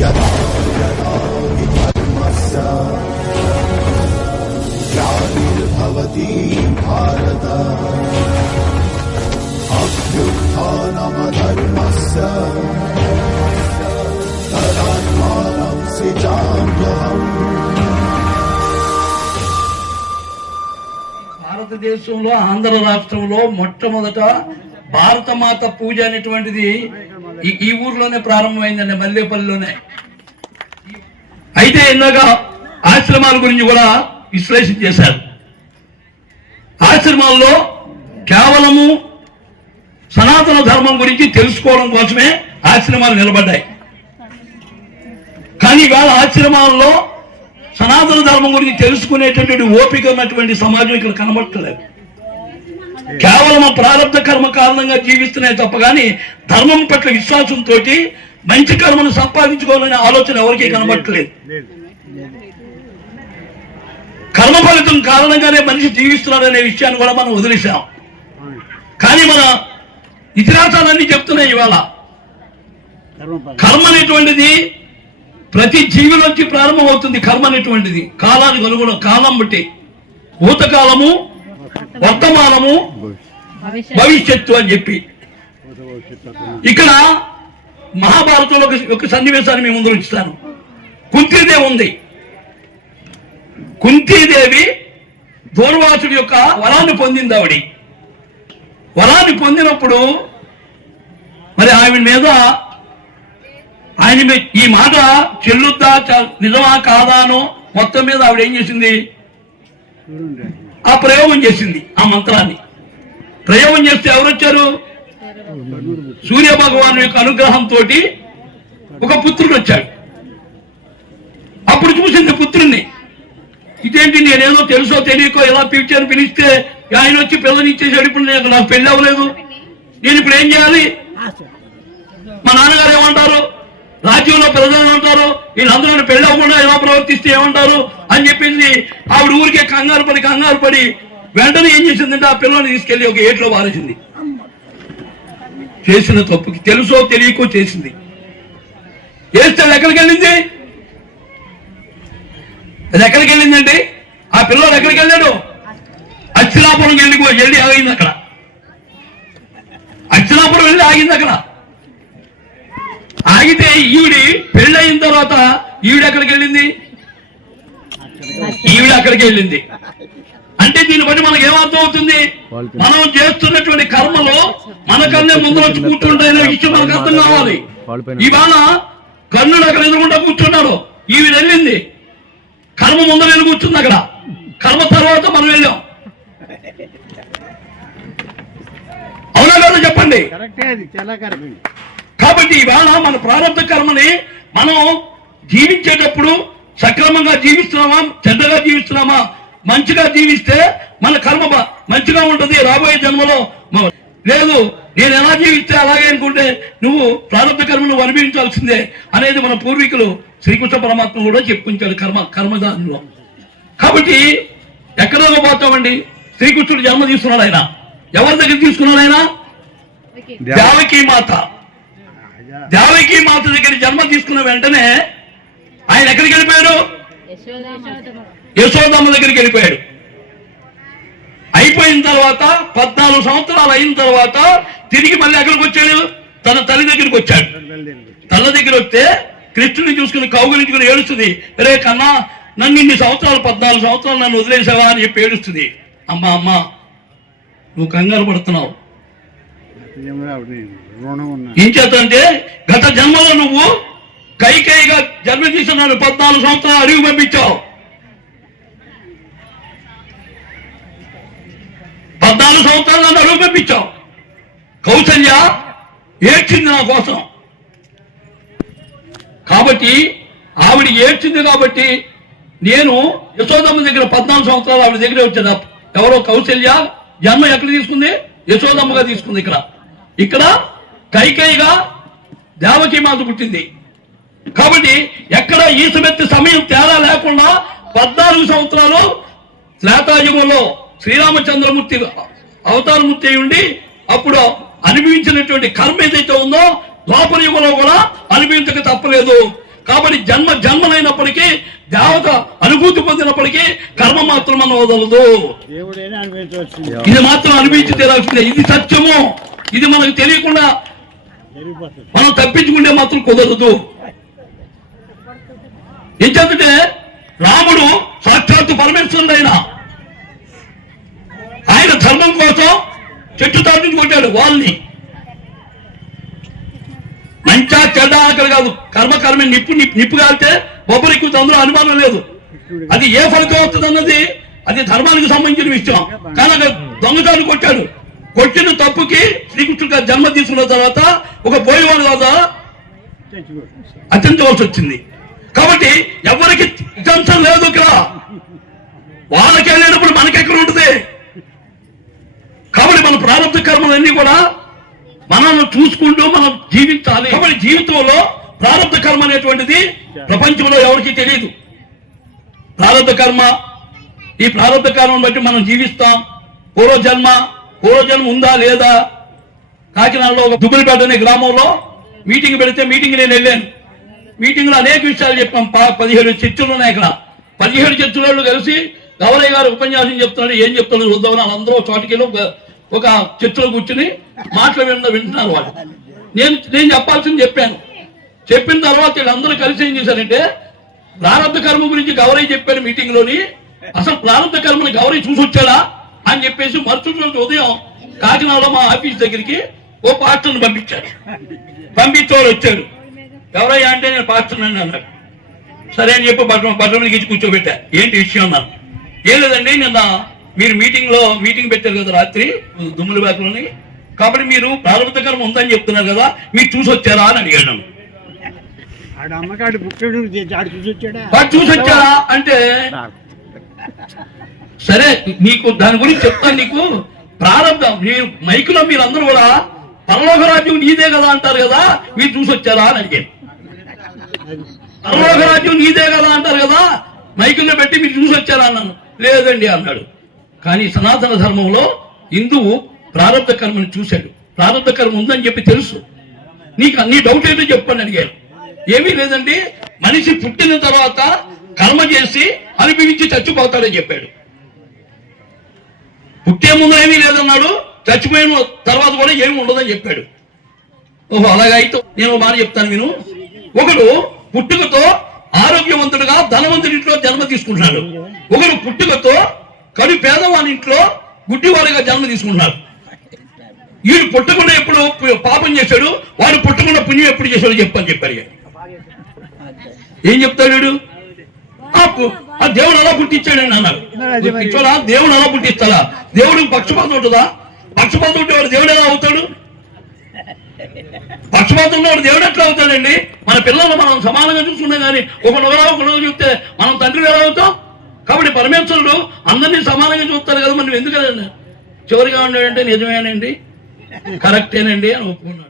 यदा यदा हि धर्मस्य ग्लानिर्भवति भारत अभ्युत्थानमधर्मस्य तदात्मानं सिजाम्यहम् భారతదేశంలో ఆంధ్ర రాష్ట్రంలో మొట్టమొదట భారతమాత పూజ అనేటువంటిది ఈ- ఈ ఊర్లోనే ప్రారంభమైందండి మల్లేపల్లిలోనే. అయితే ఇందాక ఆశ్రమాల గురించి కూడా విశ్లేషణ చేశారు. ఆశ్రమాల్లో కేవలము సనాతన ధర్మం గురించి తెలుసుకోవడం కోసమే ఆశ్రమాలు నిలబడ్డాయి. కానీ ఇవాళ ఆశ్రమాల్లో సనాతన ధర్మం గురించి తెలుసుకునేటటువంటి ఓపిక ఉన్నటువంటి సమాజం ఇక్కడ కనబడట్లేదు. కేవలం ప్రారంభ కర్మ కారణంగా జీవిస్తున్నాయి తప్ప కానీ ధర్మం పట్ల విశ్వాసంతో మంచి కర్మను సంపాదించుకోవాలనే ఆలోచన ఎవరికీ కనబడట్లేదు. కర్మ ఫలితం కారణంగానే మనిషి జీవిస్తున్నాడనే విషయాన్ని కూడా మనం వదిలేసాం కానీ మన ఇతిహాసాలన్నీ చెప్తున్నాయి ఇవాళ. కర్మ అనేటువంటిది ప్రతి జీవిలోంచి ప్రారంభమవుతుంది. కర్మ అనేటువంటిది. కాలానికి అనుగుణ కాలం బట్టి. భూతకాలము వర్తమానము భవిష్యత్తు అని చెప్పి. ఇక్కడ మహాభారతంలో ఒక- సన్నివేశాన్ని మీ ముందు ఉంచుతాను. కుంతీదేవి ఉంది. కుంతీదేవి దూర్వాసుడి యొక్క వరాన్ని పొందింది ఆవిడ. వరాన్ని పొందినప్పుడు మరి ఆవిడ మీద ఆయన మీ- ఈ మాట చెల్లుద్దా చ- నిజమా కాదానో మొత్తం మీద ఆవిడ ఏం చేసింది? ఆ ప్రయోగం చేసింది ఆ మంత్రాన్ని. ప్రయోగం చేస్తే ఎవరు వచ్చారు సూర్య భగవాను యొక్క అనుగ్రహంతో ఒక పుత్రుడు వచ్చాడు. అప్పుడు చూసింది పుత్రుణ్ణి. ఇదేంటి నేనేదో తెలుసో తెలియకో ఎలా పిలిచాను పిలిస్తే ఆయన వచ్చి పిల్లనిచ్చేసాడు ఇప్పుడు నేను నాకు పెళ్ళి అవ్వలేదు. నేను ఇప్పుడు ఏం చేయాలి? మా నాన్నగారు ఏమంటారు? రాజ్యంలో ప్రజలు అంటారు వీళ్ళందరూ నన్ను అవ్వకుండా ఎలా ప్రవర్తిస్తే ఏమంటారు అని చెప్పింది. ఆవిడ ఊరికే కంగారు పడి కంగారు పడి వెంటనే ఏం చేసిందంటే ఆ పిల్లని తీసుకెళ్ళి ఒక ఏట్లో వారేసింది. చేసిన తప్పుకి తెలుసో తెలియకో చేసింది. చేస్తే అది ఎక్కడికి వెళ్ళింది? అది ఎక్కడికి వెళ్ళిందండి? ఆ పిల్లలు ఎక్కడికి వెళ్ళాడు? అచ్చిలాపురం వెళ్ళి వెళ్ళి ఆగింది అక్కడ. అచ్చిలాపురం వెళ్ళి ఆగింది అక్కడ. ఆగితే ఈవిడి పెళ్ళయిన తర్వాత ఈవిడ ఎక్కడికి వెళ్ళింది? ఈవిడ అక్కడికి వెళ్ళింది. అంటే దీన్ని బట్టి మనకి ఏమర్థం అవుతుంది మనం చేస్తున్నటువంటి కర్మలో మనకన్నే ముందు వచ్చి కూర్చుంటాయనే విషయం మనకు అర్థం కావాలి. ఇవాళ కర్ణుడు అక్కడ ఎదురుకుంటా కూర్చున్నాడు. ఈవిడ వెళ్ళింది. కర్మ ముందర వెళ్ళి కూర్చుంది అక్కడ. కర్మ తర్వాత మనం వెళ్ళాం. అవునా కదా చెప్పండి? కాబట్టి ఇవాళ మన ప్రారంభ కర్మని మనం జీవించేటప్పుడు సక్రమంగా జీవిస్తున్నామా? చెడ్డగా జీవిస్తున్నామా? మంచిగా జీవిస్తే మన కర్మ మంచిగా ఉంటుంది. రాబోయే జన్మలో లేదు నేను ఎలా జీవిస్తే అలాగే అనుకుంటే నువ్వు ప్రారంభ కర్మను అనుభవించాల్సిందే అనేది మన పూర్వీకులు శ్రీకృష్ణ పరమాత్మ కూడా చెప్పుకుంటాడు కర్మ కర్మదానంలో కాబట్టి ఎక్కడో పోతామండి? శ్రీకృష్ణుడు జన్మ తీసుకున్నాడు ఆయన. ఎవరి దగ్గర తీసుకున్నాడు ఆయన? దేవకీ. మాత దేవకి మాత దగ్గర జన్మ తీసుకున్న వెంటనే ఆయన ఎక్కడికి వెళ్ళిపోయాడు యశోదమ్మ దగ్గరికి వెళ్ళిపోయాడు. అయిపోయిన తర్వాత పద్నాలుగు సంవత్సరాలు అయిన తర్వాత తిరిగి మళ్ళీ ఎక్కడికి వచ్చాడు? తన తల్లి దగ్గరికి వచ్చాడు. తల్ల దగ్గర వస్తే కృష్ణుని చూసుకుని కౌగులించుకుని ఏడుస్తుంది. రే కన్నా నన్ను ఇన్ని సంవత్సరాలు పద్నాలుగు సంవత్సరాలు నన్ను వదిలేసావా? అని చెప్పి ఏడుస్తుంది. అమ్మా అమ్మా నువ్వు కంగారు పడుతున్నావు. ఏం చేద్దంటే గత జన్మలో నువ్వు కైకేయిగా జన్మ తీసుకున్నాను పద్నాలుగు సంవత్సరాలు అడిగి పంపించావు. పద్నాలుగు సంవత్సరాలు నన్ను అడుగు పంపించావు. కౌసల్య ఏడ్చింది నా కోసం. కాబట్టి ఆవిడ ఏడ్చింది కాబట్టి నేను యశోదమ్మ దగ్గర పద్నాలుగు సంవత్సరాలు ఆవిడ దగ్గరే వచ్చాను ఎవరో కౌశల్య జన్మ ఎక్కడ తీసుకుంది? యశోదమ్మగా తీసుకుంది ఇక్కడ. ఇక్కడ కైకేయిగా దేవకీ మాత పుట్టింది. కాబట్టి ఎక్కడ ఈసమెత్తి సమయం తేడా లేకుండా పద్నాలుగు సంవత్సరాలు శ్వేతాయుగంలో శ్రీరామచంద్రమూర్తి అవతారమూర్తి అయి ఉండి అప్పుడు అనుభవించినటువంటి కర్మ ఏదైతే ఉందో ద్వాపర యుగంలో కూడా అనుభవించక తప్పలేదు. కాబట్టి జన్మ జన్మలైనప్పటికీ దేవత అనుభూతి పొందినప్పటికీ కర్మ మాత్రం మనం వదలదు ఇది మాత్రం అనుభవించి తీరాల్సిందే. ఇది సత్యము. ఇది మనకు తెలియకుండా మనం తప్పించుకుంటే మాత్రం కుదరదు. ఎంచేతంటే రాముడు సాక్షాత్తు పరమేశ్వరుడు ఆయన ఆయన ధర్మం కోసం చెట్టు తాటిని కొట్టాడు వాళ్ళని. మంచా చెడ్డ ఆకలి కాదు. కర్మ కర్మ నిప్పు నిప్పు కాలితే బొబ్బరికి అందులో అనుమానం లేదు. అది ఏ ఫలితం అవుతుంది అన్నది అది ధర్మానికి సంబంధించిన విషయం. కానీ దొంగతాన్ని కొట్టాడు. కొట్టిన తప్పుకి శ్రీకృష్ణుడు గారు జన్మ తీసుకున్న తర్వాత ఒక పోయేవాడు కదా అత్యంతవలసి వచ్చింది. కాబట్టి ఎవరికి ఇదంతం లేదు ఇక్కడ. వాళ్ళకి లేనప్పుడు మనకెక్కడ ఉంటుంది? కాబట్టి మన ప్రారంభ కర్మలన్నీ కూడా మనల్ని చూసుకుంటూ మనం జీవించాలి. కాబట్టి జీవితంలో ప్రారంభ కర్మ అనేటువంటిది ప్రపంచంలో ఎవరికీ తెలియదు. ప్రారంభ కర్మ ఈ ప్రారంభ కర్మను బట్టి మనం జీవిస్తాం. పూర్వజన్మ పూర్వజన్మ ఉందా లేదా? కాకినాడలో ఒక దుబ్బులపేట అనే గ్రామంలో మీటింగ్ పెడితే మీటింగ్ నేను వెళ్ళాను. మీటింగ్లో అనేక విషయాలు చెప్పాం. ప- పదిహేడు చర్చలు ఉన్నాయి ఇక్కడ పదిహేడు చర్చలు కలిసి గౌరయ్య గారు ఉపన్యాసం చెప్తున్నాడు. ఏం చెప్తున్నాడు చూద్దామని వాళ్ళందరూ చోటికి వెళ్ళి ఒక ఒక చర్చలో కూర్చుని మాటలు విన్న వింటున్నారు వాళ్ళు. నేను నేను చెప్పాల్సింది చెప్పాను. చెప్పిన తర్వాత వీళ్ళందరూ కలిసి ఏం చేశారంటే ప్రారంభ కర్మ గురించి గౌరయ్య చెప్పారు మీటింగ్లోని అసలు ప్రారంభ కర్మని గౌరయ్య చూసి వచ్చాడా అని చెప్పేసి మరుసటి రోజు ఉదయం కాకినాడలో మా ఆఫీస్ దగ్గరికి ఓ పాస్టర్ని పంపించాడు పంపించేవాడు వచ్చాడు ఎవరయ్యా అంటే నేను పాస్టర్ అన్నాడు సరే అని చెప్పి బట్ట బట్టల మీద ఇచ్చి కూర్చోబెట్టా. ఏంటి విషయం అన్నాను ఏం లేదండి నిన్న మీరు మీటింగ్లో మీటింగ్ పెట్టారు కదా రాత్రి దుమ్ముల బ్యాగ్లోని కాబట్టి మీరు ప్రారంభకరం ఉందని చెప్తున్నారు కదా మీరు చూసి వచ్చారా అని అడిగాడు చూసి వచ్చారా అంటే సరే నీకు దాని గురించి చెప్తాను నీకు. ప్రారంభం మీరు మైకులో మీరందరూ కూడా పరలోక రాజ్యం నీదే కదా అంటారు కదా మీరు చూసి వచ్చారా అని అడిగాను. పరలోక రాజ్యం నీదే కదా అంటారు కదా మైకుల్లో పెట్టి మీరు చూసి వచ్చారా అన్నాను. లేదండి అన్నాడు. కానీ సనాతన ధర్మంలో హిందువు ప్రారంభ కర్మని చూశాడు. ప్రారంభ కర్మ ఉందని చెప్పి తెలుసు. నీకు నీ డౌట్ ఏంటో చెప్పని అడిగాను. ఏమీ లేదండి మనిషి పుట్టిన తర్వాత కర్మ చేసి అనుభవించి చచ్చిపోతాడని చెప్పాడు. పుట్టే ముందు ఏమీ లేదన్నాడు చచ్చిపోయిన తర్వాత కూడా ఏమి ఉండదని చెప్పాడు. ఓహో అలాగైతే నేను మాట చెప్తాను విను. ఒకడు పుట్టుకతో ఆరోగ్యవంతుడుగా ధనవంతుడింట్లో జన్మ తీసుకుంటున్నాడు. ఒకడు పుట్టుకతో కడు పేదవాని ఇంట్లో గుడ్డివాడిగా జన్మ తీసుకుంటున్నాడు. వీడు పుట్టకుండా ఎప్పుడు పాపం చేశాడు? వాడు పుట్టకుండా పుణ్యం ఎప్పుడు చేశాడు చెప్పని చెప్పారు. ఏం చెప్తాడు వీడు? ఆ దేవుడు అలా పుట్టించాడు అన్నాడు. పిచ్చోడా? దేవుడు అలా పుట్టిస్తాడా? దేవుడికి పక్షపాతం ఉంటుందా? పక్షపాతం ఉంటే వాడు దేవుడు ఎలా అవుతాడు? పక్షపాతంలో వాడు దేవుడు ఎట్లా అవుతాడండి? మన పిల్లలు మనం సమానంగా చూసుకున్నాం కానీ ఒకడు ఒకలా ఒకడు చూస్తే మనం తండ్రి ఎలా అవుతాం? కాబట్టి పరమేశ్వరుడు అందరినీ సమానంగా చూస్తారు కదా మనం ఎందుకు చివరిగా ఉన్నాడంటే నిజమేనండి. కరెక్టేనండి అని ఒప్పుకున్నాడు.